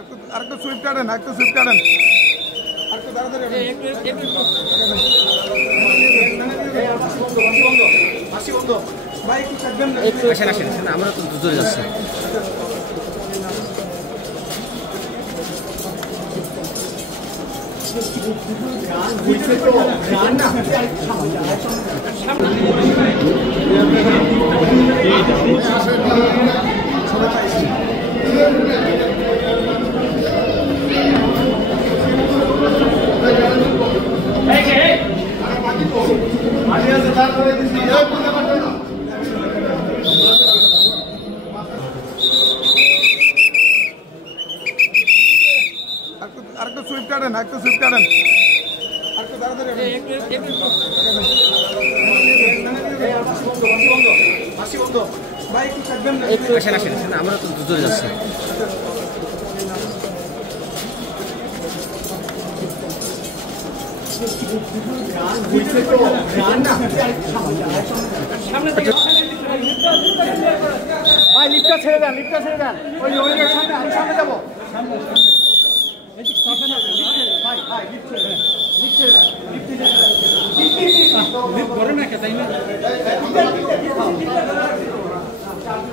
আরেকটু সুইপ কাটেন, একটু সুইপ কাটেন, আরেকটু তাড়াতাড়ি ভাই একটু থাকবেন না, আসেন আমরা তো জোরে যাচ্ছি। আরেকটু সুইপ কাটেন, একটু সুইপ কাটেন, আরেকটু তাড়াতাড়ি ভাই একটু থাকবেন না, আসেন আমরা তো জোরে যাচ্ছি। ভাই লিফটটা ছেড়ে দেন, ওই সামনে আমি সামনে যাবো। ভাই লিফট ছেড়ে দেন, লিফট ছেড়ে দেন, লিফট করে না তাই না।